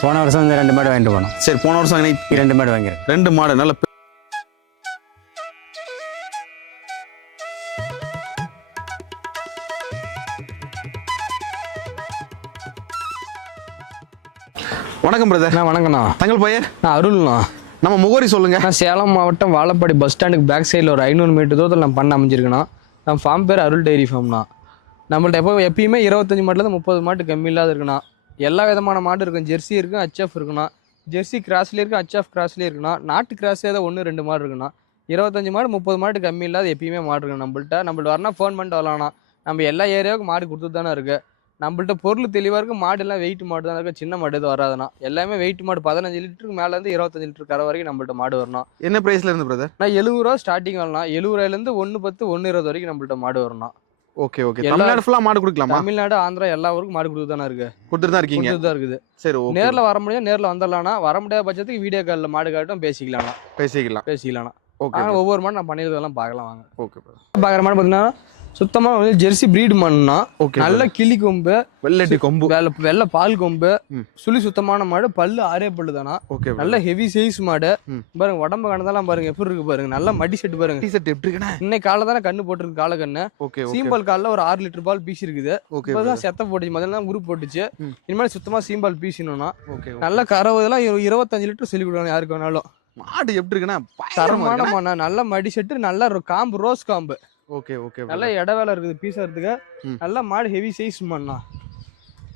போன வருஷம் வந்து ரெண்டு மாடு வாங்கிட்டு போனோம். சரி போன வருஷம் வாங்கின ரெண்டு மாடு வாங்கியிருக்கேன் ரெண்டு மாடு நல்ல வணக்கம் பிரதர் அண்ணா வணக்கண்ணா தங்கள் பெயர்? நான் அருள்ண்ணா. நம்ம முகவரி சொல்லுங்க. நான் சேலம் மாவட்டம் வாழப்பாடி பஸ் ஸ்டாண்டுக்கு பேக் சைடில் ஒரு ஐநூறு மீட்டர் தூரத்தில் நான் பண்ண அமைஞ்சிருக்கேண்ணா. நம்ம ஃபார்ம் பேர் அருள் டைரி ஃபார்ம்ண்ணா நம்மள்ட்ட எப்போ எப்பயுமே இருபத்தஞ்சி மாட்டிலேருந்து முப்பது மாட்டு கம்மி இல்லாத இருக்குண்ணா. எல்லா விதமான மாடு இருக்கும். ஜெர்சி இருக்கும் ஹச்எஃப் இருக்குண்ணா ஜெர்சி கிராஸ்லேயே இருக்கும் ஹச்எஃப் கிராஸ்லேயே இருக்குண்ணா நாட்டு கிராஸே தான் ஒன்று ரெண்டு மாடு இருக்குண்ணா இருபத்தஞ்சி மாடு முப்பது மாட்டு கம்மி இல்லாத எப்பயுமே மாடு இருக்கு நம்மள்ட்ட. நம்மள்ட்ட வரனா ஃபோன் பண்ணிட்டு வரலாம்ண்ணா. நம்ம எல்லா ஏரியாவுக்கும் மாடு கொடுத்துட்டு தானே இருக்கு. நம்மள்ட்ட பொருள் தெளிவாக இருக்கும் மாடு எல்லாம் வெயிட் மாடு தான் இருக்கு. சின்ன மாடு எதுவும் வராதுண்ணா. எல்லாமே வெயிட் மாடு பதினஞ்சு லிட்டருக்கு மேலேருந்து இருபத்தஞ்சு லிட்டர் கரை வரைக்கும் நம்மள்ட்ட மாடு வரணும். என்ன பிரைஸ்ல இருந்து பிரதர் நான் எழுபது ரூபா ஸ்டார்டிங் வரலாம் எழுபது ரூபாயிலேருந்து ஒன்று பத்து ஒன்று இருபது வரைக்கும் நம்மள்ட்ட மாடு வரணும். Okay okay. தமிழ்நாடு ஃபுல்லா மாடு கொடுக்கலாமா? தமிழ்நாடு ஆந்திரா எல்லா ஊருக்கும் மாடு கொடுத்து தானே இருக்கு. கொடுத்துட்டு தான் இருக்கீங்க. தான் இருக்குது. சரி ஓகே. நேரில் வர முடியும் நேரில் வந்துடலாம்னா வர முடியாத பட்சத்துக்கு வீடியோ காலில் மாடு காட்டும் பேசிக்கலாம்ண்ணா பேசிக்கலாம். பேசிக்கலாம்ண்ணா ஓகே ஒவ்வொரு மாடு நான் பண்ணியிருக்கதெல்லாம் பார்க்கலாம் வாங்க. ஓகே பார்க்குற மாடு பார்த்தீங்கன்னா சுத்தமாக வந்து ஜெர்சி ப்ரீடு மண்ணுனா ஓகே நல்ல கிளி கொம்பு. வெள்ளட்டி கொம்பு. வெள்ளை வெள்ளை பால் கொம்பு. சுழி சுத்தமான மாடு. பல்லு ஆறே பல்லு தானா. ஓகே நல்ல ஹெவி சைஸ் மாடு. பாருங்க உடம்பு கணதெல்லாம் பாருங்க எப்படி இருக்கு பாருங்க. நல்ல மடி செட்டு பாருங்க. டிஷர்ட் எப்படி இருக்குண்ணே? இன்னைக்கு காலைல தானே கண்ணு போட்டிருக்கு கால கண்ணு. ஓகே சீம்பால் காலில் ஒரு ஆறு லிட்டர் பால் பீஸ் இருக்குது. ஓகே இப்போதான் செத்த போட்டுச்சு முதல்ல குரூப் போட்டுச்சு. இனிமேல் சுத்தமா சீம்பால் பீசணும்னா ஓகே நல்ல கறவு இதெல்லாம் இரு- இருபத்தஞ்சு லிட்டர் சொல்லி கொடுக்கணும் யாருக்கு வேணாலும். மாடு எப்படி இருக்குண்ணா? தரமான மண்ணா நல்ல மடி செட்டு நல்ல காம்பு ரோஸ் காம்பு. ஓகே ஓகே நல்ல இடவேலை இருக்குது பீசறதுக்கு. நல்ல மாடு ஹெவி சைஸ் மண்ணா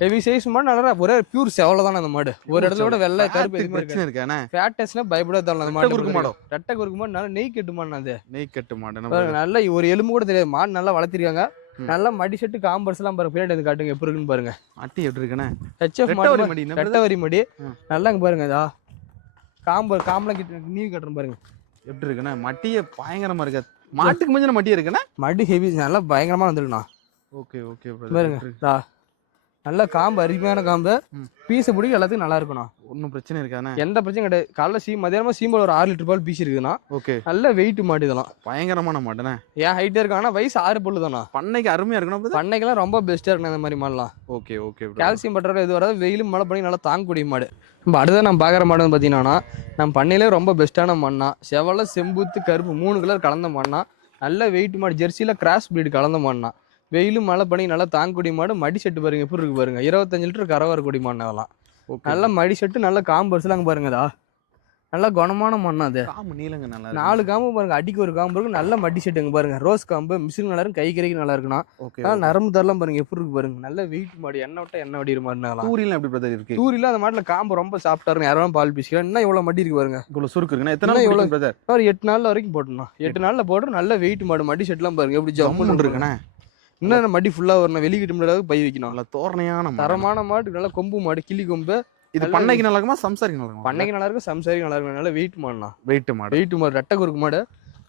ஹெவி சைஸ் மாடு நல்லா ஒரே பியூர் செவல தானே அந்த மாடு. ஒரு இடத்துல கூட வெள்ளை கருப்பு இருக்காது. பிரச்சனை இருக்கானே ஃபேட்டஸ்னா பயப்பட தரலாம் அந்த மாடு குறுக்கு மாடோ? ரெட்டை குறுக்கு மாடு நல்லா நெய் கெட்டு மாடு அது. நெய் கட்டு மாடு நல்ல ஒரு எலும்பு கூட தெரியாது. மாடு நல்லா வளர்த்திருக்காங்க. நல்லா மடி செட்டு காம்பர்ஸ் எல்லாம் பாருங்க. பின்னாடி வந்து காட்டுங்க எப்படி இருக்குன்னு பாருங்க. அட்டி எப்படி இருக்குண்ணே ஹெச்எஃப் மாடு மடி? ரெட்டவரி மடி. நல்லா பாருங்க இதா. காம்பு காம்பெல்லாம் கிட்ட நீவி கட்டுறேன் பாருங்க. எப்படி இருக்குண்ணே மட்டியே பயங்கரமா இருக்கு. மாட்டுக்கு மிஞ்சின மட்டி இருக்குண்ணே மடி ஹெவி நல்லா பயங்கரமா வந்துருக்குண்ணா ஓகே ஓகே பாருங்க. நல்ல காம்பு அருமையான காம்பு. பீஸை பிடிக்க எல்லாத்துக்கும் நல்லா இருக்கணும். ஒன்றும் பிரச்சனை இருக்காண்ணே எந்த பிரச்சனையும் கிடையாது. காலைல சீ மதியானமா சீம்பல் ஒரு ஆறு லிட்டர் பால் பீஸ் இருக்குதுண்ணா. ஓகே. நல்ல வெயிட் மாடு இதெல்லாம் பயங்கரமான மாடுண்ணே. ஏன் ஹைட்டே இருக்காங்க ஆனா வயசு ஆறு பல்லு தானா பண்ணைக்கு அருமையா இருக்கணும்? பண்ணைக்கெல்லாம் ரொம்ப பெஸ்ட்டாக இருக்கணும் இந்த மாதிரி மாடலாம். Okay okay. கால்சியம் பட்டற இது வராது. வெயிலும் மழை பண்ணி நல்லா தாங்கக்கூடிய மாடு. நம்ம அடுத்த நம்ம பார்க்குற மாடு வந்து பார்த்தீங்கன்னா நம்ம பண்ணையிலே ரொம்ப பெஸ்ட்டான மண்ணா செவலை செம்புத்து கருப்பு மூணு கலர் கலந்த மண்ணா நல்ல வெயிட் மாடு. ஜெர்சியில் கிராஸ் பிரீடு கலந்த மண்ணா வெயிலும் மழை பண்ணி நல்லா தாங்கக்கூடிய மாடு மடி செட்டு பாருங்க எப்படி இருக்கு பாருங்க. இருபத்தஞ்சு லிட்டர் கரை வரக்கூடிய மண்ணு அதெல்லாம். நல்ல மடி செட்டு நல்ல காம்பர்ஸ்லாம் பாருங்கதா நல்ல குணமான மண்ணா அது. காமு நீளங்க நல்லா. நாலு காம்பு பாருங்க அடிக்கு ஒரு காம்பு இருக்கு நல்ல மடி செட்டுங்க பாருங்க. ரோஸ் காம்பு மிஷின் நல்லா இருக்கும் கை கறிக்கு நல்லா இருக்குண்ணா. நரம்பு தரலாம் பாருங்க எப்படி இருக்கு பாருங்க. நல்ல வெயிட் மாடு எண்ணெய் விட்டா எண்ணெய் வடிகிற மாடுனாலாம் பூரிலாம் எப்படி பிரதர் இருக்கு? டூரில அந்த மாட்டுல காம்பு ரொம்ப சாஃப்டா இருக்கும் யாரும் பால் பீசிக்கலாம் இன்னும் இவ்வளவு மடி இருக்கு பாருங்க. இவ்வளவு சுருக்கு இருக்குண்ணே. எத்தனை நாள் எவ்வளவு- பிரதர் ஒரு எட்டு நாள்ல வரைக்கும் போட்டணும் எட்டு நாள்ல போட்டு நல்ல வெயிட் மாடு மடி செட்லாம் பாருங்க எப்படி ஜம்முன்னு ஜம்முன் இருக்குண்ணா. இருக்குண்ணே இன்னும் மடி ஃபுல்லா வரணும்? வெளிக்கிட்ட முடியாத பை வைக்கணும். நல்ல தோரணையான. தரமான மாடு நல்ல கொம்பு மாடு கிளி கொம்பு. இது பண்ணைக்கு நல்லா இருக்குமா சம்சாரிக்கு நல்லா இருக்குமா பண்ணைக்கு நல்லா இருக்கும் சம்சாரிக்கு நல்லா இருக்கும் நல்ல வெயிட் மாடுண்ணா. வெயிட் மாடு. வெயிட் மாடு ரெட்டை குறுக்கு மாடு.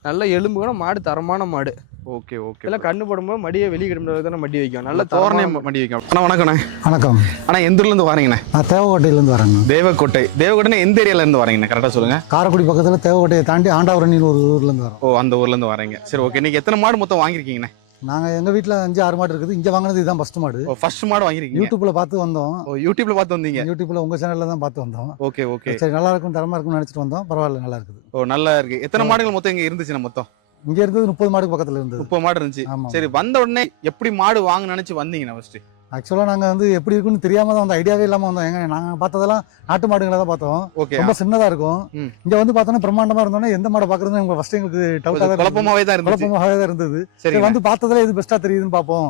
நல்ல எலும்புக்கான மாடு தரமான மாடு. ஓகே ஓகே இதெல்லாம் கண்ணு போடும்போது மடியை வெளிக்கிட்ட முடியாத தானே மடி வைக்கும் நல்ல நல்ல தோரணை தோரணை மடி வைக்கும் அண்ணா வணக்கண்ணே. வணக்கம். அண்ணா எந்த ஊர்ல இருந்து வரீங்கண்ணே? நான் தேவக்கோட்டையிலேருந்து வரேங்க தேவக்கோட்டை தேவக்கோட்டைனா எந்த ஏரியால இருந்து வரீங்கண்ணே? கரெக்டா சொல்லுங்க. காரைக்குடி பக்கத்தில் தேவக்கோட்டையை தாண்டி ஆண்டாவரணின்னு ஒரு ஊர்லேருந்து வரோம். ஓ அந்த ஊர்ல இருந்து வரீங்க. சரி ஓகே. இன்னைக்கு எத்தனை மாடு மொத்தம் வாங்கிருக்கீங்கண்ணே நாங்கள் எங்கள் வீட்டில் அஞ்சு ஆறு மாடு இருக்குது. இங்கே வாங்கினது இதுதான் ஃபஸ்ட் மாடு. ஃபர்ஸ்ட் மாடு வாங்கிருக்கீங்க? யூடியூப்பில் பார்த்து வந்தோம். ஓ யூடியூப்ல பார்த்து வந்தீங்க? யூடியூப்பில் உங்கள் சேனலில் தான் பார்த்து வந்தோம். Okay okay. சரி நல்லா இருக்கும் தரமாக இருக்கும்னு நினச்சிட்டு வந்தோம். பரவாயில்ல நல்லா இருக்குது. ஓ நல்லா இருக்கு. எத்தனை மாடுகள் மொத்தம் இங்க இருந்துச்சுண்ணே மொத்தம்? இங்கே இருந்தது முப்பது மாடுக்கு பக்கத்தில் இருந்தது. முப்பது மாடு இருந்துச்சு. சரி வந்த உடனே எப்படி மாடு வாங்க நினைச்சு வந்தீங்கண்ணா ஃபர்ஸ்ட் ஆக்சுவலாக நாங்கள் வந்து எப்படி இருக்குன்னு தெரியாமல் தான் வந்தோம். ஐடியாவே இல்லாமல் வந்தோம். எங்க நாங்கள் பார்த்ததெல்லாம் நாட்டு மாடுகளை தான் பார்த்தோம். ஓகே ரொம்ப சின்னதாக இருக்கும். இங்கே வந்து பார்த்தோன்னா பிரம்மாண்டமாக இருந்தோன்னே எந்த மாடை பார்க்குறதுன்னு எங்களுக்கு ஃபஸ்ட்டு எங்களுக்கு டவுட்டாக தான். குழப்பமாவே தான் குழப்பமாகவே தான் இருந்தது. சரி வந்து பார்த்ததுல இது பெஸ்ட்டாக தெரியுதுன்னு பார்ப்போம்.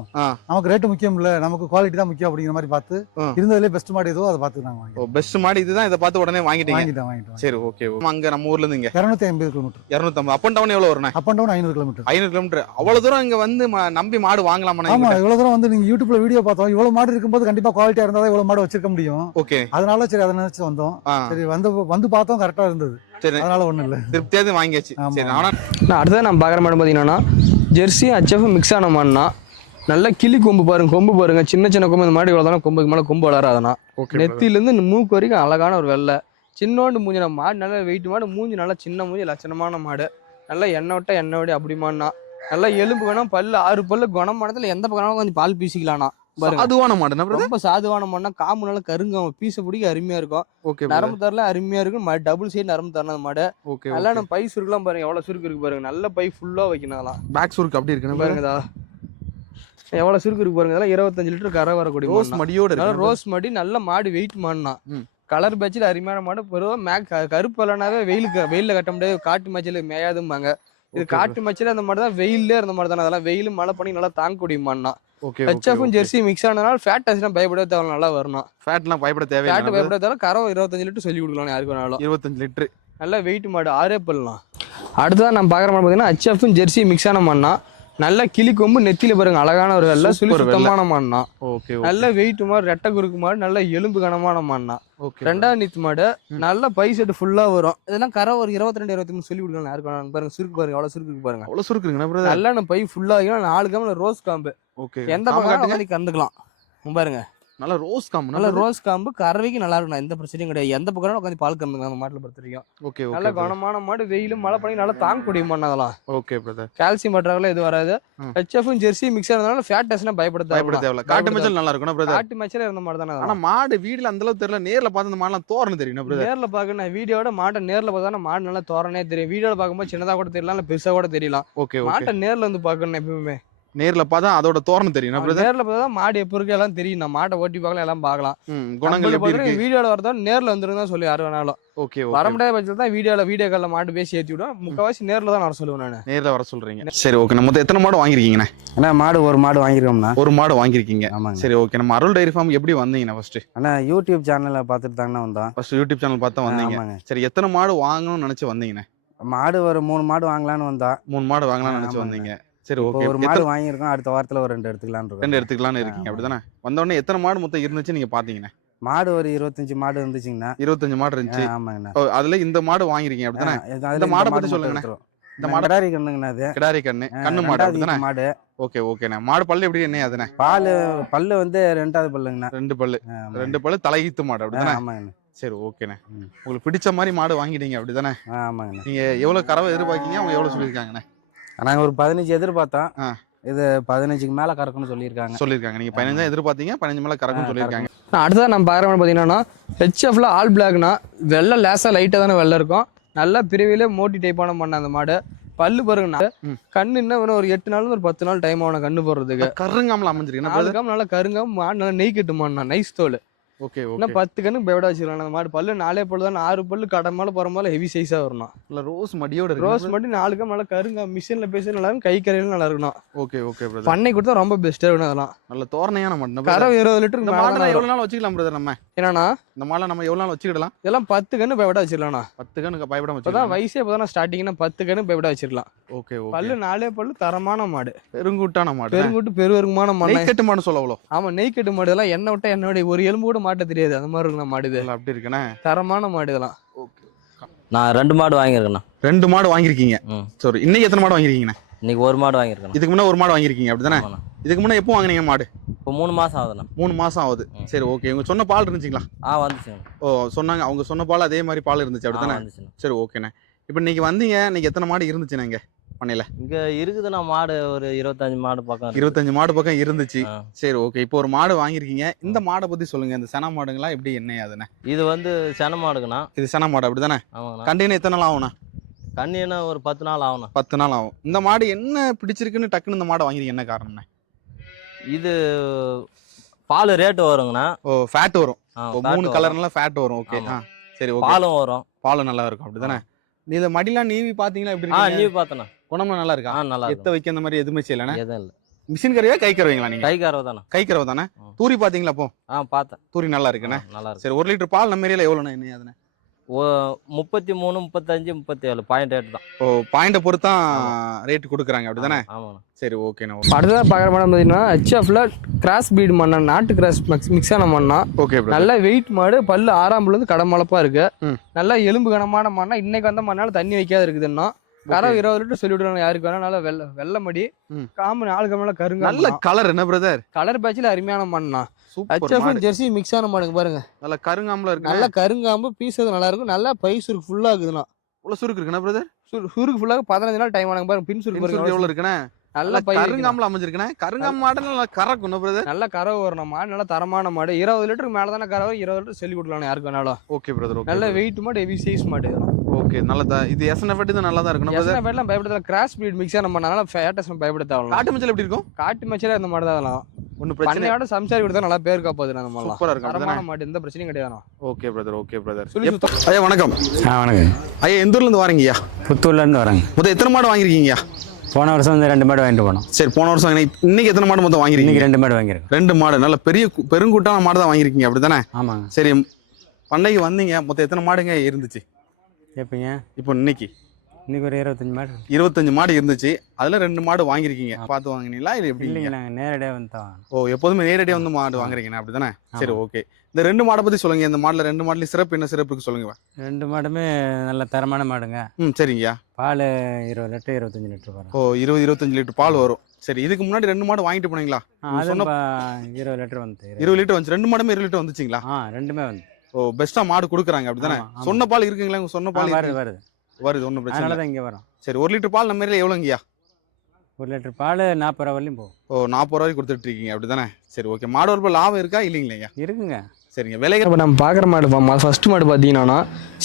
நமக்கு ரேட்டு முக்கியம் இல்ல நமக்கு குவாலிட்டி தான் முக்கியம் அப்படிங்கிற மாதிரி பார்த்து. இருந்ததுலேயே பெஸ்ட் மாடு ஏதோ அதை பார்த்து நாங்கள் வாங்கி பெஸ்ட் மாடு இதுதான். இதை பார்த்து உடனே வாங்கிட்டீங்க. வாங்கிட்டோம் சரி ஓகே அங்க நம்ம ஊர்ல இருந்து இங்க. இரநூத்தி ஐம்பது கிலோமீட்டர் இரநூத்தம்பது. அப் அண்ட் டவுன் எவ்வளவு வருண்ணே அப் அண்ட் டவுன் ஐநூறு கிலோமீட்டர் ஐநூறு கிலோமீட்டர் அவ்வளவு தூரம் இங்க வந்து நம்பி மாடு வாங்கலாமா ஆமா இவ்வளவு தூரம் வந்து நீங்க யூடியூப்ல வீடியோ பார்த்தோம் இவ்வளவு மாடு இருக்கும்போது கண்டிப்பா குவாலிட்டியா இருந்தா தான் இவ்வளவு மாடு வச்சிருக்க முடியும். ஓகே அதனால சரி அதை நினைச்சு வந்தோம். சரி வந்து வந்து பார்த்தோம் கரெக்டா இருந்தது. சரி. அதனால ஒண்ணும் இல்ல. திருப்தியாவது வாங்கியாச்சு. சரி ஆனா நான் அடுத்தது நான் பார்க்குற மாடு பார்த்தீங்கன்னா ஜெர்சி ஹச்எஃப் மிக்ஸ் ஆன மாடுனா நல்ல கிளி கொம்பு பாருங்க கொம்பு பாருங்க. சின்ன சின்ன கொம்பு இந்த மாடு இவ்வளோ தானே கொம்புக்கு மேலே கொம்பு வளராதனா இந்த மூக்கு வரைக்கும் அழகான ஒரு வெள்ளை. சின்னோண்டு மூஞ்சி நம்ம மாடு நல்ல வெயிட் மாடு மூஞ்சி நல்லா சின்ன மூஞ்சி லட்சணமான மாடு. நல்லா எண்ணெய் விட்ட எண்ணெய் விட அப்படிமான்னா நல்லா எலும்பு வேணும் பல்லு ஆறு பல்லு குணமானத்தில் எந்த பக்கம் கொஞ்சம் பால் பீசிக்கலாம்னா பாருங்க. அதுவான மாடு என்ன பிரதர் ரொம்ப சாதுவான மண்ணா காம்பு நல்லா கருங்க பீஸை பிடிக்க அருமையா இருக்கும். ஓகே நரம்பு தரல அருமையா இருக்கும். டபுள் சைடு நரம்பு தரணும் மாடு. ஓகே நல்லா நம்ம பை சுருக்கலாம் பாருங்க. எவ்வளவு சுருக்கு இருக்கு பாருங்க. நல்ல பை ஃபுல்லா வைக்கணும் அதெல்லாம். பேக் சுருக்கு அப்படி இருக்கு பாருங்க பாருங்கதா எவ்வளவு சுருக்கு இருக்கு பாருங்க. இதெல்லாம் இருபத்தஞ்சு லிட்டர் கரை வரக்கூடிய ரோஸ். மடியோட ரோஸ் மடி நல்ல மாடு வெயிட் மாடுனா ம். கலர் பேட்சில் அருமையான மாடு. பொதுவாக மேக் கருப்பு இல்லைனாவே வெயிலுக்கு வெயிலில் கட்ட முடியாது. காட்டு மச்சல மேயாதும்பாங்க. இது காட்டு மச்சல அந்த மாதிரி தான் வெயிலே இருந்த மாதிரி தானே அதெல்லாம் வெயில் மழை பண்ணி நல்லா தாங்கக்கூடிய மாடுனா ஓகே ஹெச்எஃப்பும் ஜெர்சி மிக்ஸ் ஆனதுனால ஃபேட் டஸ்ட்லாம் பயப்பட தேவை நல்லா வரணும் ஃபேட்லாம் பயப்பட ஃபேட் தேவையில்லை பயப்பட தேவை கரை இருபத்தஞ்சு லிட்டர் சொல்லி கொடுக்கலாம் யாருக்கு வேணாலும். இருபத்தஞ்சு லிட்டர். நல்ல வெயிட் மாடு ஆரே பண்ணலாம் அடுத்ததான் நம்ம பார்க்குற மாதிரி பார்த்தீங்கன்னா ஹெச்எஃப்பும் ஜெர்சி மிக்ஸ் ஆன மாடுனா நல்ல கிளி கொம்பு நெத்தியில பாருங்க அழகான ஒரு வெள்ளை சுழி. சுத்தமான மாடுனா. ஓகே நல்ல வெயிட் மாடு ரெட்டை குறுக்கு மாடு நல்ல எலும்பு கனமான மாடுனா. ஓகே ரெண்டாவது நீத்து மாடு நல்ல பை செட்டு ஃபுல்லா வரும். இதெல்லாம் கரை ஒரு இருபத்தி ரெண்டு இருபத்தி மூணு சொல்லி கொடுக்கலாம் யாருக்கு பாருங்க சுருக்கு பாருங்க எவ்வளவு சுருக்கு பாருங்க. அவ்வளவு சுருக்கு இருக்குண்ணா பிரதர் நல்லா பை ஃபுல்லா ஆகியும் நாலு காம்பு ரோஸ் காம்பு ஓகே. எந்த பக்கம் வந்து கறந்துக்கலாம் இங்க பாருங்க. நல்ல ரோஸ் காம்பு நல்ல ரோஸ் காம்பு கறவைக்கு நல்லா இருக்கும். எந்த பிரச்சனையும் கிடையாது. எந்த பக்கம் உட்காந்து பால் கறந்துக்கலாம் அந்த மாட்டுல பொறுத்த வரைக்கும். ஓகே நல்ல கவனமான மாடு வெயிலும் மழை பண்ணி நல்லா தாங்கக்கூடிய மாடு அதெல்லாம். ஓகே பிரதர் கால்சியம் பற்றாக்குள்ள இது வராது. ஹெச்எஃப்பும் ஜெர்சி மிக்ஸ் ஆனதுனால ஃபேட் டெஸ்ட்னா பயப்பட பயப்பட தேவை தேவையில்ல. காட்டு மேய்ச்சல் நல்லா இருக்கும்னா பிரதர் காட்டு மேட்ச்ல இருந்த மாடு தானே ஆனா அதெல்லாம். மாடு வீடுல அந்த அளவுக்கு தெரியல. நேர்ல பார்த்து அந்த மாடெல்லாம் தோரணம் தெரியும் பிரதர் நேர்ல பார்க்க வீடியோட மாட்டை நேர்ல பார்த்தா மாடு நல்லா தோரணே தெரியும். வீடியோல பார்க்கும்போது சின்னதா கூட தெரியலாம் இல்ல பெருசா கூட தெரியலாம். ஓகே மாட்டை நேர்ல வந்து பார்க்கணும் எப்பவுமே. நேர்ல பார்த்தா அதோட தோரணம் தெரியும். நேர்ல பார்த்தா மாடு எப்போ இருக்கு எல்லாம் தெரியும். நான் மாட்டை ஓட்டி பார்க்கலாம் எல்லாம் பார்க்கலாம். குணங்கள் எப்படி இருக்கு? வீடியோல வரதா நேர்ல வந்துருந்தா சொல்லி யாரு வேணாலும். ஓகே வர முடியாத பட்சத்தில் தான் வீடியோல வீடியோ காலில் மாட்டு பேசி ஏத்தி விடுவேன் முக்கவாசி நேர்ல தான் வர சொல்லுவேன் நான். நேர்ல வர சொல்றீங்க. சரி ஓகே. நம்ம மொத்தம் எத்தனை மாடு வாங்கிருக்கீங்கண்ணே அண்ணா மாடு ஒரு மாடு வாங்கியிருக்கோம்ண்ணா. ஒரு மாடு வாங்கிருக்கீங்க ஆமாங்க. சரி ஓகே. நம்ம அருள் டைரி ஃபார்ம் எப்படி வந்தீங்கண்ணா ஃபர்ஸ்ட் அண்ணா யூடியூப் சேனலில் பார்த்துட்டு தாங்கண்ணா வந்தோம். ஃபர்ஸ்ட் யூடியூப் சேனல் பார்த்தா வந்தீங்க. சரி எத்தனை மாடு வாங்கணும்னு நினைச்சு வந்தீங்கண்ணே? மாடு ஒரு மூணு மாடு வாங்கலான்னு வந்தோம். மூணு மாடு வாங்கலாம்னு நினைச்சு. வந்தீங்க. சரி ஓகே ஒரு மாடு வாங்கியிருக்கோம் அடுத்த வாரத்தில் ஒரு ரெண்டு எடுத்துக்கலான்னு இருக்கோம். ரெண்டு எடுத்துக்கலாம்னு இருக்கீங்க. அப்படிதானே? வந்த உடனே எத்தனை மாடு மொத்தம் இருந்துச்சு நீங்க பாத்தீங்கண்ணே மாடு ஒரு இருபத்தஞ்சு மாடு இருந்துச்சுங்கண்ணா. இருபத்தஞ்சு மாடு இருந்துச்சு. ஆமாங்கண்ணா. அதுல இந்த மாடு வாங்கிருக்கீங்க அப்படிதானே? இந்த மாடை பத்தி. எடுத்துருவோம். இந்த மாடு மாடு கண்ணுங்கண்ணா அது. கிடாரி கண்ணு கண்ணு மாடு அப்படிதானே? மாடு. ஓகே ஓகேண்ணே. மாடு பல்லு எப்படி என்ன அதுண்ணே? பால் பல்லு வந்து ரெண்டாவது பல்லுங்கண்ணா. ரெண்டு பல்லு. ரெண்டு பல்லு தலையீத்து மாடு அப்படிதானே? ஆமாங்கண்ணா. சரி ஓகேண்ணே. உங்களுக்கு பிடிச்ச மாதிரி மாடு வாங்கிட்டீங்க அப்படிதானே? ஆமாங்கண்ணா. நீங்க எவ்வளவு கறவை எதிர்பார்க்கீங்க அவங்க எவ்வளவு சொல்லியிருக்காங்கண்ணே? நாங்கள் ஒரு பதினஞ்சு எதிர்பார்த்தோம். இது பதினஞ்சுக்கு மேலே கறக்கணும்னு சொல்லியிருக்காங்க. சொல்லியிருக்காங்க. நீங்க பதினஞ்சா எதிர்பார்த்தீங்க பதினஞ்சு மேல கறக்கும் ஆ, சொல்லியிருக்காங்க. அடுத்ததான் நம்ம பார்க்குற மாதிரி பார்த்தீங்கன்னா ஹெச்எஃப்ல ஆல் பிளாக்னா வெள்ளை லேசாக லைட்டாக தானே வெள்ளை இருக்கும். நல்லா பிரிவிலே மோட்டி டைப்பான பண்ண அந்த மாடு. பல்லு பாருங்கண்ணா. கண்ணு இன்னும் ஒரு எட்டு நாள் ஒரு பத்து நாள் டைம் ஆகணும் கண்ணு போடுறதுக்கு. கருங்காமல அமைஞ்சிருக்கு. நல்லா கருங்காம மாடு நல்லா நெய் கட்டுமாண்ணா நைஸ் தோல். Okay okay. பத்து கண்ணு பயவிட வச்சிருக்கலாம் அந்த மாடு பல்லு நாலே பல்லு தான். ஆறு பல்லு கடை மேலே போகிற மேலே ஹெவி சைஸாக வரணும். இல்ல ரோஸ் மடியோட ரோஸ் மட்டும் நாலு காம் நல்லா கருங்கா மிஷினில் பேசி நல்லா இருக்கும் கை கரையில நல்லா இருக்கணும். ஓகே ஓகே பிரதர் பண்ணை கொடுத்தா ரொம்ப பெஸ்ட்டாக இருக்கணும் அதெல்லாம். நல்ல தோரணையான மாடு கரை இருபது இந்த லிட்டருக்கு மாடை மேலே எவ்வளவு நாள் வச்சுக்கலாம் பிரதர் நம்ம? என்னன்னா இந்த மாடை நம்ம எவ்வளவு நாள் வச்சுக்கிடலாம்? இதெல்லாம் பத்து கண்ணு பயவிட வச்சிடலாம்ண்ணா பத்து கணக்கு பயப்படாம இப்போதான் வச்சுக்கலாம். வயசே இப்போதான் ஸ்டார்டிங்னா பத்து கண்ணு பயவிட வச்சிடலாம் ஓகே ஓகே. பல்லு நாலே பல்லு தரமான மாடு. பெருங்குட்டான மாடு பெருங்குட்டு பெருவருக்குமான மாடு நெய்க்கட்டு மாடு சொல்ல அவ்வளோ. ஆமா நெய் கட்டு மாடு இதெல்லாம் எண்ணெய் விட்டா எண்ணெய் விட ஒரு எலும்பு கூட மாட்ட தெரியாது. அந்த மாதிரி இருக்கும் மாடு இது. இல்ல அப்படி இருக்கனே தரமான மாடு இதெல்லாம். ஓகே. நான் ரெண்டு மாடு வாங்கியிருக்கேண்ணா. ரெண்டு மாடு வாங்கியிருக்கீங்க? சரி இன்னைக்கு எத்தனை மாடு வாங்கியிருக்கீங்கண்ணே? இன்னைக்கு ஒரு மாடு வாங்கியிருக்கேண்ணா. இதுக்கு முன்னே ஒரு மாடு வாங்கியிருக்கீங்க அப்படிதானே? இதுக்கு முன்னே எப்போ வாங்குனீங்க மாடு? இப்போ மூணு மாதம் ஆகுதுண்ணா. மூணு மாசம் ஆகுது. சரி ஓகே. இவங்க சொன்ன பால் இருந்துச்சுங்களா? ஆ வந்துச்சுண்ணா ஓ சொன்னாங்க. அவங்க சொன்ன பால் அதே மாதிரி பால் இருந்துச்சு ஆ அப்படிதானே? சரி ஓகேண்ணே. இப்போ இன்னைக்கு வந்தீங்க இன்னைக்கு எத்தனை மாடு இருந்துச்சுண்ணே இங்க? பண்ணையில இங்கே இருக்குதுண்ணா மாடு ஒரு இருபத்தஞ்சு மாடு பக்கம். இருபத்தஞ்சு மாடு பக்கம் இருந்துச்சு. சரி ஓகே இப்போ ஒரு மாடு வாங்கியிருக்கீங்க. இந்த மாடை பத்தி சொல்லுங்க. இந்த சென மாடுங்களா எப்படி என்ன அதுண்ணே இது வந்து சென மாடுங்கண்ணா. இது சென மாடு அப்படிதானே? கண்டினியூ எத்தனை நாள் ஆகும்ண்ணா? கண்ணினா ஒரு பத்து நாள் ஆகுண்ணா பத்து நாள் ஆகும். இந்த மாடு என்ன பிடிச்சிருக்குன்னு டக்குன்னு இந்த மாடை வாங்கிருக்கீங்க என்ன காரணம்ண்ணே? இது பால் ரேட்டு வருங்கண்ணா. ஓ ஃபேட் வரும். மூணு வரும். கலர்ல ஃபேட் வரும். ஓகே சரி பாலும் வரும். பாலும் நல்லா இருக்கும் அப்படிதானே? நீ இந்த மடிலாம் நீவி பாத்தீங்களா எப்படி ஆ இருக்கு நீ பார்த்தண்ணா. குணம்லாம் நல்லா இருக்கா? ஆ நல்லா எத்த வைக்க அந்த மாதிரி எதுவுமே செய்யலண்ணே? எதுவும் இல்லை. மிஷின் கருவியா கை கருவீங்களா நீங்க? கை கறவை தானே கை கறவை தானே. தூரி பாத்தீங்களா அப்போ ஆ பார்த்தேன். தூரி நல்லா இருக்குண்ணே. நல்லா இருக்கு. சரி ஒரு லிட்டர் பால் நம்ம ஏரியால எவ்வளோண்ணே என்ன அதுண்ணே முப்பத்தி மூணு முப்பத்தஞ்சு முப்பத்தி ஏழு பாயிண்ட் ரேட்டு தான். ஓ பாயிண்ட பொறுத்து தான் ரேட் கொடுக்குறாங்க அப்படிதானே? ஆமாண்ணா சரி ஓகேண்ணே அடுத்ததான் பார்க்குற மாடு பார்த்தீங்கன்னா ஹெச்எஃப்ல கிராஸ் பீடு மண்ணா நாட்டு கிராஸ் மிக்ஸ் ஆன மண்ணா. ஓகே நல்ல வெயிட் மாடு பல்லு ஆறாம் பல்லு வந்து கடமளப்பா இருக்கு. நல்லா எலும்பு கனமான மண்ணா இன்னைக்கு வந்த மண்ணால தண்ணி வைக்காத இருக்குதுன்னா கரை இருபது லிட்டர் சொல்லி விடுறாங்க யாருக்கு வேணா நல்லா வெள்ள வெள்ளை மடி ம். காம்பு நாலு கம்மல கருங்க நல்ல கலர் என்ன பிரதர் கலர் பேட்சில் அருமையான மண்ணா. ஹெச்எஃப் ஜெர்சி மிக்ஸ் ஆன மாடுங்க பாருங்க. நல்ல கருங்காமல இருக்கு நல்ல கருங்காம்பு பீஸ் நல்லா இருக்கும் நல்லா பை சுருக்கு ஃபுல்லா இருக்குதுண்ணா. இவ்வளவு சுருக்கு இருக்குண்ணா பிரதர் சுரு- சுருக்கு ஃபுல்லாக பதினஞ்சு நாள் டைம் ஆனாங்க பாருங்க. பின் சுருக்கு எவ்வளவு இருக்குண்ணே? நல்ல. கருங்காமல அமைஞ்சிருக்கேன் கருங்காம மாடு நல்லா கறக்கும். பிரதர்? நல்ல கறவை வரணும் மாடு நல்ல தரமான மாடு. இருபது லிட்டருக்கு மேலே தானே கறவை இருபது லிட்டர் சொல்லி கொடுக்கலாம் யாருக்கு வேணாலும். ஓகே பிரதர் நல்ல வெயிட் மாடு ஹெவி சைஸ் மாடு ஓகே நல்லதா? இது எஸ்என் எஃப் இது நல்லா தான் இருக்கணும் பிரதர் எத்தனை பேர்லாம் பயப்பட கிராஸ் பிரீட் மிக்ஸாக நம்ம நல்லா ஃபேட்டஸ் பயப்பட தேவையில்ல காட்டு மச்சல் எப்படி இருக்கும்? காட்டு மேட்சில் இந்த மாடு தான் அதெல்லாம். ஒன்றும் பிரச்சனை பண்ணையோட சம்சாரி கொடுத்தா நல்லா பேர் காப்பாது அந்த மாதிரிலாம் சூப்பரா இருக்கும் தரமான அப்படிதானே மாடு எந்த பிரச்சனையும் கிடையாது ஓகே பிரதர் ஓகே பிரதர். சொல்லி ஐயா வணக்கம். ஆ வணக்கம். ஐயா எந்த ஊர்ல இருந்து வாரீங்கய்யா புத்தூர்லேருந்து வரேங்க மொத்தம் எத்தனை மாடு வாங்கிருக்கீங்கய்யா போன வருஷம் வந்து ரெண்டு மாடு வாங்கிட்டு போனோம். சரி போன வருஷம். இன்னைக்கு எத்தனை மாடு மொத்தம் வாங்கிருக்கீங்க? இன்னைக்கு ரெண்டு மாடு வாங்கியிருக்கோம். ரெண்டு மாடு. நல்ல பெரிய பெருங்கூட்டான மாடு தான் வாங்கியிருக்கீங்க அப்படிதானே ஆமாங்க. சரி பண்ணைக்கு வந்தீங்க. மொத்தம் எத்தனை மாடுங்க இருந்துச்சு? எப்படிங்க இப்போ இன்னைக்கு? இன்னைக்கு ஒரு இருபத்தஞ்சி மாடு இருபத்தஞ்சு மாடு இருந்துச்சு. அதுல ரெண்டு மாடு வாங்கியிருக்கீங்க. பார்த்து வாங்கினீங்களா இல்லை எப்படி இல்லைங்க நாங்கள் நேரடியாக வந்து தான் ஓ எப்போதுமே நேரடியாக வந்து மாடு வாங்குறீங்க அப்படிதானே சரி ஓகே. இந்த ரெண்டு மாடை பத்தி சொல்லுங்க. இந்த மாடுல ரெண்டு மாடுல சிறப்பு என்ன சிறப்பு இருக்கு சொல்லுங்க. ரெண்டு மாடுமே நல்ல தரமான மாடுங்க. ம் சரிங்கய்யா. பால் இருபது லிட்டர் இருபத்தஞ்சி லிட்டர் வரும். ஓ இருபது இருபத்தஞ்சு லிட்டர் பால் வரும். சரி இதுக்கு முன்னாடி ரெண்டு மாடு வாங்கிட்டு போனீங்களா? இருபது லிட்டர் வந்து இருபது. லிட்டர் வந்துச்சு. ரெண்டு மாடுமே இருபது லிட்டர் வந்துச்சுங்களா? ஆ ரெண்டுமே வந்து. ஓ பெஸ்டா மாடு கொடுக்குறாங்க அப்படிதானே. சொன்ன பால் இருக்குங்களா? உங்க சொன்ன பால் வருது? வருது. வருது ஒன்றும் பிரச்சனை அதனால இல்லை. தான் இங்கே வரும். சரி ஒரு லிட்டர் பால் நம்ம எவ்வளோங்கய்யா? ஒரு லிட்டர் பால் நாற்பது ரூபா வரலையும் போகும். ஓ நாற்பது ரூபாய்க்கு கொடுத்துட்டு இருக்கீங்க அப்படிதானே? சரி ஓகே. மாடு வளர்ப்பு லாபம் இருக்கா? இல்லைங்களா இருக்குங்க. சரிங்க. விலைகள் இப்போ நம்ம பார்க்குற மாடு ஃபர்ஸ்ட் மாடு பார்த்தீங்கன்னா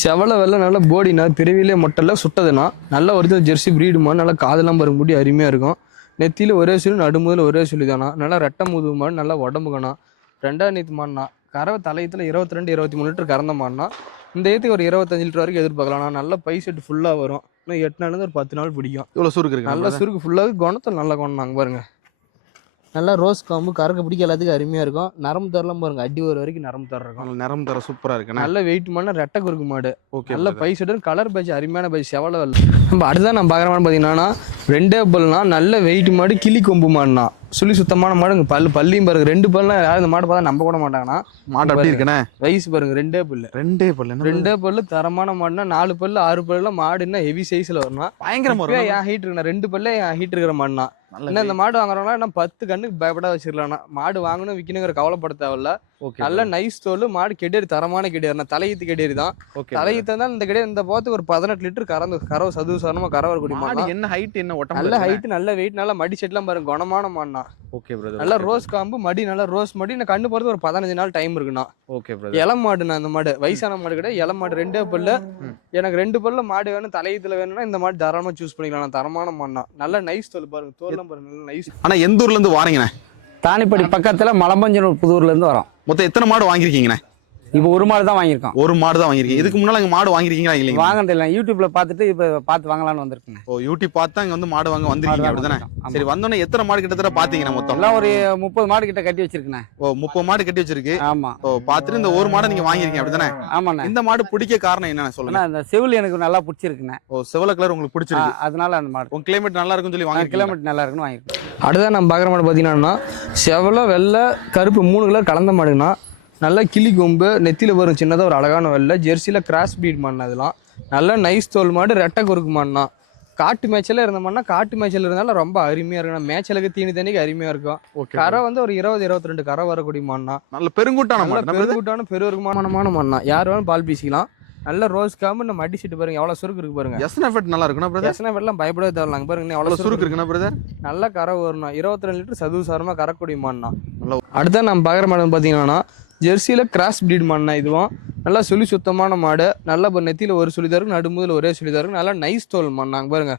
செவல வெள்ளை நல்ல போடினா பிறவிலே மொட்டல சுட்டதுன்னா நல்ல ஒரிஜினல் ஜெர்சி பிரீடு மாடு நல்லா காதெல்லாம் முடி அருமையாக இருக்கும். நெத்தியில் ஒரே சொல்லி நடுமுதல் ஒரே சொல்லி தானா நல்லா ரெட்டை முதுகு மாடு நல்லா உடம்புக்கணும் ரெண்டாவது நீத்து மாடுனா கறவை தலையத்தில் இருபத்தி ரெண்டு இருபத்தி மூணு லிட்டர் கறந்த மாடுனா இந்த ஏத்துக்கு ஒரு இருபத்தஞ்சு லிட்டர் வரைக்கும் எதிர்பார்க்கலாம். நல்ல பை செட்டு ஃபுல்லாக வரும். இன்னும் எட்டு நாள்லேருந்து ஒரு பத்து நாள் பிடிக்கும். இவ்வளோ சுருக்கு நல்ல சுருக்கு ஃபுல்லாக குணத்தில் நல்ல குணம் நாங்கள் பாருங்க. நல்லா ரோஸ் காம்பு கறக்க பிடிக்க எல்லாத்துக்கும் அருமையாக இருக்கும். நரம்பு தரலாம் பாருங்க அடி ஒரு வரைக்கும் நரம்பு தர இருக்கும். நிறம் தர சூப்பரா இருக்குண்ணே நல்ல வெயிட் பண்ண ரெட்டை குறுக்கு மாடு. ஓகே நல்ல பை செட்டு கலர் பைச்சு அருமையான பை செவல வெள்ளை நம்ம அடுத்ததான் நம்ம பார்க்குற மாடு பார்த்தீங்கன்னா ரெண்டே பல்னா நல்ல வெயிட் மாடு கிளி கொம்பு மாடுனா சுழி சுத்தமான மாடு இங்க பல்லு பல்லியும் பாருங்க. ரெண்டு பல்லாம் யாரும் இந்த மாடு பார்த்தா நம்ப கூட மாட்டாங்கன்னா மாடு அப்படி இருக்குண்ணே. வயசு பாருங்க. ரெண்டே பல்லு. ரெண்டே பல்லு. என்ன ரெண்டே பல்லு? தரமான மாடுனா நாலு பல்லு ஆறு பல்லுலாம் மாடுன்னா ஹெவி சைஸ்ல வரணும் பயங்கரமா இப்பயே இருக்கும் என் ஹீட் இருக்குண்ணா. ரெண்டு பல்லே என் ஹீட் இருக்கிற மாடுனா என்ன இந்த மாடு வாங்குறோம்னா நம்ம பத்து கண்ணுக்கு பயப்பட வச்சிடலாம் மாடு வாங்கணும் விற்கணுங்கிற கவலைப்பட தேவையில்ல. நல்ல நைஸ் தோல் மாடு கெடேரி தரமான கெடேரி. தலையீத்து கெடேரி தான். ஓகே தலையீத்து தான் இந்த கெடேரி இந்த போத்துக்கு ஒரு பதினெட்டு லிட்டர் கறந்து கறவை சதுவு சாரணமா கறவை வரக்கூடிய மாடு என்ன ஹைட் என்ன ஒட்டம் நல்ல ஹைட் நல்ல வெயிட் நல்ல மடி செட்லாம் பாருங்க குணமான மாடுனா. ஓகே பிரதர் நல்ல ரோஸ் காம்பு மடி நல்ல ரோஸ் மடி. நான் கண்ணு போறது ஒரு பதினஞ்சு நாள் டைம் இருக்குண்ணா. ஓகே பிரதர் இளம் மாடுண்ணா இந்த மாடு. வயசான மாடு கிடையாது. இளம் மாடு ரெண்டே பல்லு. எனக்கு ரெண்டு பல்ல மாடு வேணும் தலையீத்துல வேணும்னா இந்த மாடு தாராளமா சூஸ் பண்ணிக்கலாம். நான் தரமான மாடுனா நல்ல நைஸ் தோல் பாருங்க தோல்லாம் பாருங்க நல்ல நைஸ் ஆனா எந்த ஊர்ல இருந்து வாரீங்கண்ணே? தானிப்படி பக்கத்தில் மலம்பஞ்சனூர் புதூர்லேருந்து வரோம். மொத்தம் எத்தனை மாடு வாங்கியிருக்கீங்கண்ணே? இப்போ ஒரு மாடு தான் வாங்கியிருக்கோம் ஒரு மாடு தான் வாங்கியிருக்கீங்க இதுக்கு முன்னால இங்க மாடு வாங்கியிருக்கீங்களா இல்லைங்க வாங்கினது இல்லை யூடியூப்ல பார்த்துட்டு இப்போ பார்த்து வாங்கலாம்னு வந்திருக்குங்க. ஓ யூடியூப் பார்த்தா இங்க வந்து மாடு வாங்க வந்திருக்கீங்க அப்படிதானே? வாங்க. சரி வந்தோடனே எத்தனை மாடு கிட்டத்தட்ட பாத்தீங்கண்ணா மொத்தம்? எல்லாம் ஒரு முப்பது மாடு கிட்ட கட்டி வச்சிருக்கேண்ணே. ஓ முப்பது மாடு கட்டி வச்சிருக்கு. ஆமா. ஓ பார்த்துட்டு இந்த ஒரு மாடை நீங்க வாங்கியிருக்கீங்க அப்படிதானே? ஆமாண்ணே. இந்த மாடு பிடிக்க காரணம் என்னன்னு சொல்லுங்க. இந்த செவில் எனக்கு நல்லா பிடிச்சிருக்குண்ணே. ஓ செவல கலர் உங்களுக்கு பிடிச்சிருக்கு. அதனால அந்த மாடு. உங்க கிளைமேட் நல்லா இருக்குன்னு சொல்லி வாங்கிருக்கீங்க கிலோமீட்டர் நல்லா இருக்குன்னு வாங்கியிருக்கேன் அடுத்ததான் நம்ம பார்க்குற மாடு பார்த்தீங்கன்னா செவலை வெள்ளை கருப்பு மூணு கலர் கலந்த மாடுனா நல்லா கிளி கொம்பு நெத்தியில் வரும் சின்னதாக ஒரு அழகான வெள்ளை. ஜெர்சியில் கிராஸ் பீட் மாடுனா அதெல்லாம். நல்ல நைஸ் தோல் மாடு ரெட்டை குறுக்கு மாடுனா காட்டு மேய்ச்சல இருந்த மாடுனா காட்டு மேய்ச்சல் இருந்தாலும் ரொம்ப அருமையாக இருக்கும். மேய்ச்சலுக்கு தீனி தண்ணிக்கு அருமையாக இருக்கும். கரை வந்து ஒரு இருபது இருபத்தி ரெண்டு கரை வரக்கூடிய மாடுனா நல்ல பெருங்கூட்டான பெருக்கூட்டான பெருவருமானமான மண்ணா யார் வேணும் பால் பீசிக்கலாம். நல்ல ரோஸ் காம்பு நம்ம அடி சீட்டு பாருங்க. எவ்வளோ சுருக்கு இருக்கு பாருங்க. எஸ்என் எஃபெக்ட் நல்லா இருக்குண்ணா பிரதர் எசனை வெள்ளம் பயப்படவே தேவையில்ல. பாருங்க எவ்வளோ சுருக்கு இருக்குண்ணா பிரதர் நல்ல கரை வரணும். இருபத்தி ரெண்டு லிட்டர் சதுவு சாரமாக கறக்கூடிய மாடுனா நல்ல- அடுத்த நம்ம பார்க்குற மாடு பார்த்தீங்கன்னா ஜெர்சியில் கிராஸ் பிரீட் மாடுனா இதுவும் நல்லா சுழி சுத்தமான மாடு. நல்லா இப்போ நெத்தியில் ஒரு சுழி தான் இருக்கும் நடுமுதில் ஒரே தான் இருக்கும் நல்லா நைஸ் தோல் மாடுனாங்க பாருங்க.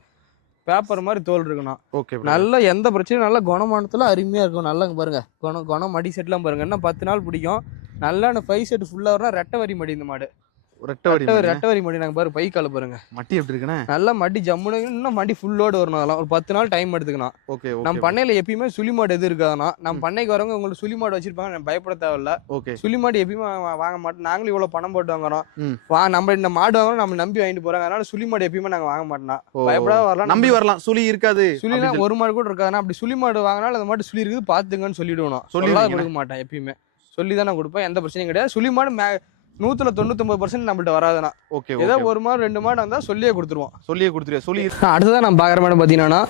பேப்பர் மாதிரி தோல் இருக்குண்ணா. ஓகே நல்ல எந்த பிரச்சனையும் நல்ல குணமானத்துல அருமையாக இருக்கும். நல்லா இங்க பாருங்க. குணம் குணம் மடி செட்லாம் பாருங்க. இன்னும் பத்து நாள் பிடிக்கும். நல்லா ஃபைவ் செட் ஃபுல்லாக வரணும் ரெட்டை வரி மடி இந்த மாடு. ரெட்டை வரி ரெட்டை வரி ரெட்டை வரி மடி நாங்கள் பாரு பை கால பாருங்க. மட்டி எப்படி இருக்குண்ணே? நல்லா மடி ஜம்முன்னு இன்னும் மடி ஃபுல்லோடு வரணும் அதெல்லாம். ஒரு பத்து நாள் டைம் எடுத்துக்கணும் ஓகே நம்ம பண்ணையில எப்பயுமே சுழி மாடு எது இருக்காதுன்னா நம்ம பண்ணைக்கு வரவங்க உங்களுக்கு சுழி மாடு வச்சிருப்பாங்க பயப்பட தேவையில்ல. ஓகே. சுழி மாடு எப்பயுமே வாங்க மாட்டோம். நாங்களும் இவ்வளவு பணம் போட்டு வாங்குறோம். வா நம்ம இந்த மாடு வாங்குறோம் நம்ம நம்பி வாங்கிட்டு போறாங்க. அதனால சுழி மாடு எப்பயுமே நாங்க வாங்க மாட்டோம் பயப்படாத வரலாம். நம்பி வரலாம். சுழி இருக்காது. சொல்லி- ஒரு மாடு கூட இருக்காதுன்னா அப்படி சுழி மாடு வாங்கினாலும் அந்த மாடு சுழி இருக்குது பாத்துங்கன்னு சொல்லிடுவோம். சொல்லிடுவீங்க. கொடுக்க மாட்டேன் எப்பயுமே. சொல்லி தான் நான் கொடுப்பேன். எந்த பிரச்சனையும் கிடையாது. சுழி மாடு நூத்துல தொண்ணூத்தொம்பது பர்சன்ட் நம்மள்ட்ட வராதுண்ணா. ஓகே ஏதோ ஒரு மாடு ரெண்டு மாடு வந்தா சொல்லியே கொடுத்துருவோம். சொல்லியே கொடுத்துருவே சுழி அடுத்ததான் நான் பார்க்குற மாடம் பார்த்தீங்கன்னா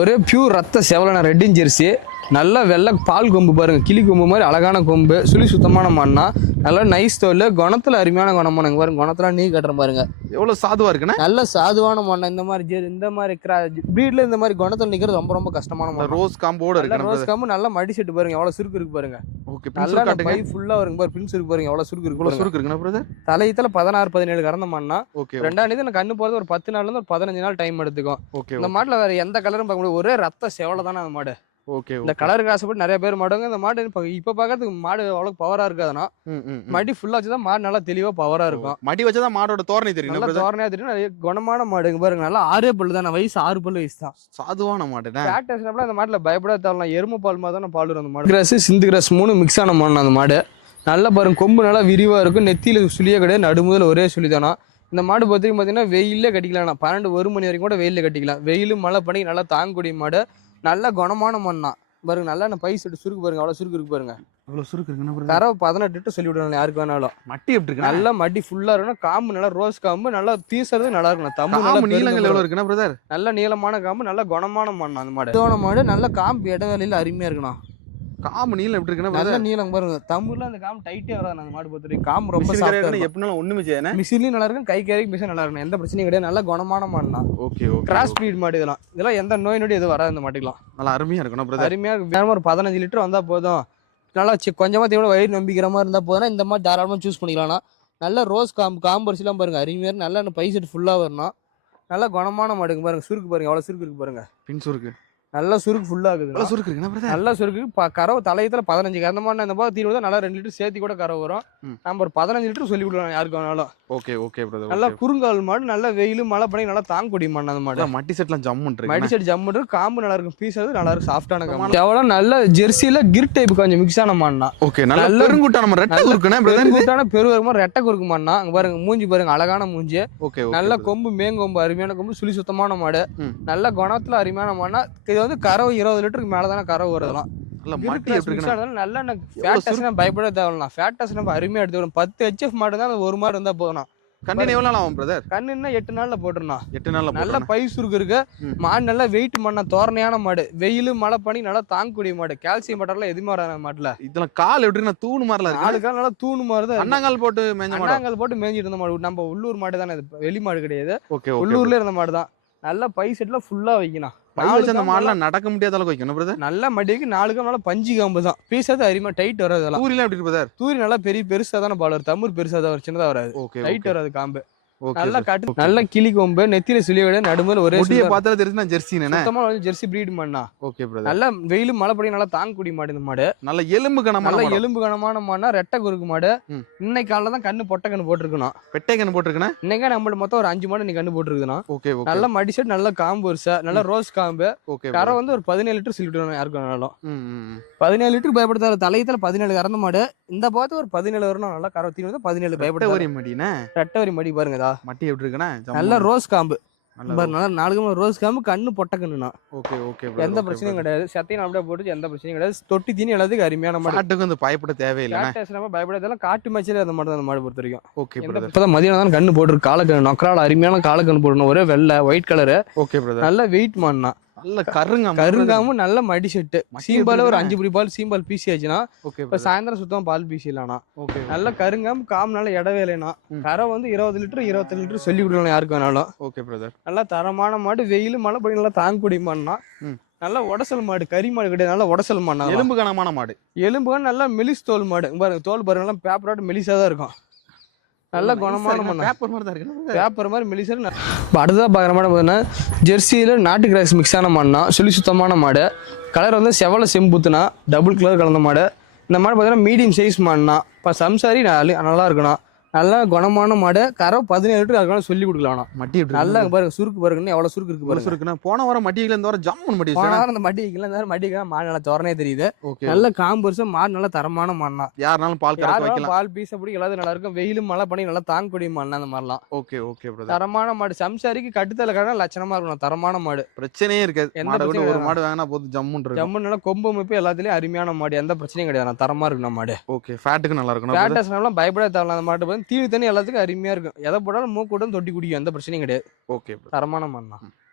ஒரு பியூர் ரத்த செவலான ரெட்டின் ஜெர்சி நல்ல வெள்ளை பால் கொம்பு பாருங்க கிளி கொம்பு மாதிரி அழகான கொம்பு. சுழி சுத்தமான மாடுனா நல்லா நைஸ் தோல் குணத்துல அருமையான குணமானங்க பாருங்க குணத்துல நீ கட்டுற பாருங்க. எவ்வளவு சாதுவா இருக்குண்ணே? நல்ல சாதுவான மாடு இந்த மாதிரி ஜெ- இந்த மாதிரி பிரீட்ல இந்த மாதிரி குணத்துல நிக்கிறது ரொம்ப ரொம்ப கஷ்டமான மாடு ரோஸ் காம்போட இருக்கு ரோஸ் காம்பு நல்லா மடி செட்டு பாருங்க எவ்வளவு சுருக்கு இருக்கு பாருங்க. ஓகே நல்லா காட்டுங்க. பை ஃபுல்லா வருங்க பாரு பின்ஸ் இருக்கு பாருங்க எவ்வளவு சுருக்கு இருக்கு. சுருக்கு இருக்குண்ணா பிரதர் தலையத்துல பதினாறு பதினேழு கறந்த மாடுனா ஓகே ரெண்டாம் தேதி எனக்கு கண்ணு போறது ஒரு பத்து நாள்ல இருந்து ஒரு பதினஞ்சு நாள் டைம் எடுத்துக்கும். ஓகே இந்த மாட்டுல வேற எந்த கலரும் பார்க்க முடியாது ஒரே ரத்த செவலை தானே அந்த மாடு. ஓகே இந்த கலருக்கு ஆசைப்பட்டு நிறைய பேர் மாடுவாங்க. இந்த மாடு இப்ப இப்ப பாக்கிறதுக்கு மாடு அவ்வளவு பவரா இருக்காதுன்னா மடி ஃபுல்லா வச்சுதான் மாடு நல்லா தெளிவா பவரா இருக்கும். மடி வச்சதான் மாடோட தோரணை தெரியும் நல்லா தோரணையா தெரியும். நிறைய குணமான மாடுங்க பாருங்க. நல்லா ஆறே பல்லு தானே வயசு ஆறு பல்லு வயசு தான். சாதுவான மாடுண்ணே ஃபேட் டெஸ்ட்ல அந்த மாட்டுல பயப்படாத தேவலாம் எருமை பால் மாதிரி தான் பால் வரும் அந்த மாடு. கிராஸ் சிந்து கிராஸ் மூணு மிக்ஸ் ஆன மாடு அந்த மாடு. நல்லா பாருங்க கொம்பு நல்லா விரிவா இருக்கும். நெத்தியில சுழியே கிடையாது. நடுமுதல் ஒரே சுழி தானா இந்த மாடு பார்த்தீங்க பார்த்தீங்கன்னா வெயிலே கட்டிக்கலாம் பன்னெண்டு ஒரு மணி வரைக்கும் கூட வெயிலில் கட்டிக்கலாம். வெயில் மழை பண்ணி நல்லா தாங்கக்கூடிய மாடு. நல்ல குணமான மண்ணா. பாருங்க நல்லா பை செட்டு சுருக்கு பாருங்க அவ்வளோ சுருக்கு இருக்கு பாருங்க. இவ்வளவு சுருக்கு இருக்குண்ணா பிரதர் கறவை பதினெட்டு சொல்லி விடணும் யாருக்கு வேணாலும். மட்டி எப்படி இருக்கு நல்லா மடி ஃபுல்லா இருக்கணும். காம்பு நல்லா ரோஸ் காம்பு நல்லா பீசறது நல்லா இருக்கணும். தம்பு நீளங்கள் பெருங்க எவ்வளவு இருக்குண்ணா பிரதர் நல்ல நீளமான காம்பு நல்ல குணமான மண்ணா அந்த மாடு. மாடு நல்ல காம்பு இடைவேளையில அருமையா இருக்கணும். காம்பு நீளம் எப்படி இருக்குண்ணா நல்ல நீளம் பாருங்க. தம்புல அந்த காம்பு டைட்டே வராது அந்த மாடு பொறுத்த வரைக்கும். காம்பு ரொம்ப இருக்கும். எப்படினாலும் ஒண்ணுமே செய்யண்ணே மிஷின்லயும் நல்லா இருக்கும் கை கேரிக்கு மிஷின் நல்லா இருக்கும். எந்த பிரச்சனையும் கிடையாது. நல்ல குணமான மாடு தான் ஓகே ஓகே. கிராஸ் ஸ்பீட் மாடு இதெல்லாம். இதெல்லாம் எந்த நோய் நொடி எதுவும் வராது இந்த மாட்டுக்கலாம் நல்லா அருமையா இருக்கணும் பிரதர் அருமையா இருக்கு வேணுமா ஒரு பதினஞ்சு லிட்டர் வந்தா போதும். நல்லா கொஞ்சமா தேவை வயிறு நம்பிக்கிற மாதிரி இருந்தா போதும் இந்த மாதிரி தாராளமா சூஸ் பண்ணிக்கலாம்னா நல்ல ரோஸ் காம்பு காம்பரிசிலாம் பாருங்க. அருமையா இருக்கு நல்லா பை செட் ஃபுல்லா வரணும் நல்ல குணமான மாடுங்க பாருங்க. சுருக்கு பாருங்க. எவ்வளவு சுருக்கு இருக்கு பாருங்க. பின் சுருக்கு. நல்ல சுருக்கு ஃபுல்லா இருக்குது எவ்வளவு சுருக்கு பிரதர் நல்ல சுருக்கு. கறவை தலையத்துல பதினஞ்சு. கறந்த மாதிரி இந்த போது தீர்வு நல்லா ரெண்டு லிட்டர் சேர்த்து கூட கறவை வரும். நம்ம ஒரு பதினஞ்சு லிட்டர் சொல்லி விடலாம் யாருக்கு வேணாலும். ஓகே ஓகே பிரதர் நல்லா குறுங்கால் மாடு நல்ல வெயில் மழை பண்ணி நல்லா தாங்கக்கூடிய மாடு அந்த மாடு. மட்டி செட்லாம் ஜம்முன் இருக்கு மடி செட் ஜம்மு இருக்கு காம்பு நல்லா இருக்கும் பீஸ் அது நல்லா இருக்கும் சாஃப்டான காம்பு. எவ்வளோ நல்ல ஜெர்சியில கிர் டைப் கொஞ்சம் மிக்ஸ் ஆன மாடுனா ஓகே நல்ல நல்ல- பெருங்குட்டா நம்ம ரெட்டை இருக்குண்ணே பிரதர் கூட்டான பெருவருமா ரெட்டை குறுக்கு மாடுனா அங்க பாருங்க மூஞ்சி பாருங்க அழகான மூஞ்சி. ஓகே நல்ல கொம்பு மேங்கொம்பு அருமையான கொம்பு சுழி சுத்தமான மாடு. நல்ல குணத்துல அருமையான மாடுனா இது வந்து கறவை இருபது லிட்டருக்கு மேல தானே கறவை வருதலாம். நல்ல பயப்பட தேவையில்லாம் ஃபேட் டெஸ்ட் நம்ம அருமையா எடுத்துக்கணும் பத்து ஹெச்எஃப் மாடு தான் ஒரு மாடு இருந்தா போதும் ஆகும் பிரதர் கண்ணுன்னா எட்டு நாள்ல போட்டுருணும் எட்டு நாள்ல நல்ல. பை சுருக்கு இருக்கு. மாடு நல்லா வெயிட் பண்ண தோரணையான மாடு. வெயில் மழை பண்ணி நல்லா தாங்கக்கூடிய மாடு. கால்சியம் பட்டர்லாம் எதுவுமே வராது மாட்டுல. இதெல்லாம் கால் எப்படி தூணு இருக்கு. நாலு கால் நல்லா தூணு மாதிரி. அண்ணாங்கால் போட்டு மேஞ்ச அண்ணாங்கல் போட்டு மேய்ஞ்சிட்டு இருந்த மாடு. நம்ம உள்ளூர் மாடு தானே இது வெளி மாடு கிடையாது. உள்ளூர்ல இருந்த மாடு தான். நல்ல பை செட்ல ஃபுல்லா வைக்கணும். பை வச்சு அந்த நடக்க முடியாத அளவுக்கு வைக்கணும் பிரதர் நல்ல மடிக்கு நாலு நல்லா பஞ்சு காம்பு தான். பீஸாது அருமையா டைட் வராது பூரிலாம் எப்படி பிரதர் தூரி நல்லா பெரிய பெருசா தானே பால் வரும். தமிழ் பெருசா தான் வரும் சின்னதா வராது. டைட் வராது காம்பு. நல்லா காட்டு நல்ல கிளி கொம்பு நெத்தியில சுழிய விட நடுமுதல் ஒரே முடிய சுழி பார்த்தாலே தெரிஞ்சு நான் ஜெர்சி சுத்தமா ஜெர்சி பிரீட் பண்ணா ஓகே பிரதர் நல்ல வெயில் மழை படி நல்லா தாங்கக்கூடிய மாடு இந்த மாடு. நல்ல எலும்பு கனமான நல்ல. எலும்பு கனமான மாடுனா ரெட்டை குறுக்கு மாடு. இன்னைக்கு காலைல தான் கண்ணு பொட்டை கண்ணு போட்டிருக்கணும் பெட்டை கண்ணு போட்டிருக்கேன் இன்னைக்கு நம்மள்ட்ட மொத்தம் ஒரு அஞ்சு மாடு நீ கண்ணு போட்டிருக்குதுண்ணா. ஓகே நல்ல மடி செட் நல்ல காம்பு வருஷா நல்ல ரோஸ் காம்பு. ஓகே கரை வந்து ஒரு பதினேழு லிட்டர் சொல்லிட்டு யாருக்கு வேணாலும். பதினேழு லிட்டர் பயப்படுத்தாரு தலையத்துல பதினேழு கறந்த மாடு. இந்த பார்த்து ஒரு பதினேழு வரணும் நல்லா கரை தீனு வந்து பதினேழு பயப்படுத்தாரு வரி மடினே? ரெட்டை வரி மடி பாருங்கதா. மட்டி எப்படி இருக்குண்ணா நல்ல ரோஸ் காம்பு. நாலு ரோஸ் காம்பு கண்ணு பொட்டை கண்ணுண்ணா ஓகே ஓகே எந்த பிரச்சனையும் கிடையாது. சத்தையும் அப்படியே போட்டு எந்த பிரச்சனையும் கிடையாது. தொட்டி தீனி எல்லாத்துக்கும் அருமையான மாடு. மாட்டுக்கு வந்து பயப்பட கேட்டஸ் நம்ம பயப்படாதெல்லாம் காட்டு மேட்சில் அந்த மாடு அந்த மாடு பொறுத்த வரைக்கும் ஓகே இப்பதான் மதியானம் தான் கண்ணு போட்டுருக்கு காலக்கண்ணு. நொக்கரால் அருமையான காலக்கண்ணு போடணும். ஒரே வெள்ளை ஒயிட் கலரு ஓகே நல்ல வெயிட் மாடுனா. நல்ல கருங்க கருங்காமும் நல்ல மடி செட்டு சீம்பால ஒரு. அஞ்சு புடி பால் சீம்பால் பீசி ஆச்சுன்னா ஓகே இப்ப சாயந்தரம் சுத்தம் பால் பீசி இல்லைனா ஓகே நல்ல கருங்காமு காமு நல்ல இடவேலைனா. கரை வந்து இருபது லிட்டர் இருபத்தி லிட்டர் சொல்லி விடலாம் யாருக்கு வேணாலும். ஓகே பிரதர் நல்லா தரமான மாடு வெயில் மழை படி நல்லா தாங்கக்கூடிய மாடுனா. நல்ல உடசல் மாடு கறி மாடு கிடையாது நல்ல உடசல் மாடு எலும்பு கனமான மாடு. எலும்பு நல்லா மெலிஸ் தோல் மாடு. பாருங்க தோல் பாருங்க நல்லா பேப்பரோட மெலிசா தான் இருக்கும். நல்ல குணமான மண்ணா. பேப்பர் மாதிரி தான் இருக்கு. பேப்பர் மாதிரி மெலிசர் இப்போ அடுத்ததாக பார்க்குற மாடு பார்த்தீங்கன்னா ஜெர்சியில் நாட்டு கிராஸ் மிக்ஸ் ஆன மாடுனா சுழி சுத்தமான மாடு. கலர் வந்து செவலை செம்புத்துனா டபுள் கலர் கலந்த மாடு. இந்த மாடு பார்த்தீங்கன்னா மீடியம் சைஸ் மாடுனா இப்போ சம்சாரி நல்ல- நல்லா இருக்கணும் நல்ல குணமான மாடு. கரை பதினேழு லிட்டர் அதுக்கான சொல்லி கொடுக்கலாம் மட்டி நல்லா பாருங்க சுருக்கு பாருங்கன்னு எவ்வளோ சுருக்கு இருக்கு பாருங்க. இருக்குண்ணா போன வாரம் மட்டியில இந்த வாரம் ஜம்முன் மட்டி போன வாரம் அந்த மடி வைக்கல இந்த வாரம் மடி வைக்கலாம் மாடு நல்லா தோரணே தெரியுது. ஓகே. நல்ல காம்பு மாடு நல்ல தரமான மாடுனா யாருனாலும் பால் வைக்கலாம். பால் பீஸ் அப்படி எல்லாத்தையும் நல்லா இருக்கும். வெயிலும் மழை பண்ணி நல்லா தாங்கக்கூடிய மாடுனா அந்த மாதிரிலாம் ஓகே ஓகே தரமான மாடு. சம்சாரிக்கு கட்டுத்தல கடை லட்சணமா இருக்கணும். தரமான மாடு. பிரச்சனையே இருக்காது. எந்த ஒரு மாடு வாங்கினா போதும் ஜம்முன் இருக்கு ஜம்மு நல்லா கொம்பு அமைப்பு எல்லாத்துலயும் அருமையான மாடு. எந்த பிரச்சனையும் கிடையாது. தரமா இருக்கணும் மாடு. ஓகே ஃபேட்டுக்கு நல்லா இருக்கணும். ஃபேட்டஸ்னாலும் பயப்பட அந்த மாட்டு தீனி தண்ணி எல்லாத்துக்கும் அருமையா இருக்கும். எதை போட்டாலும் மூக்கூட்டம் தொட்டி குடிக்கும். எந்த பிரச்சனையும் கிடையாது. ஓகே. தரமான மாடுனா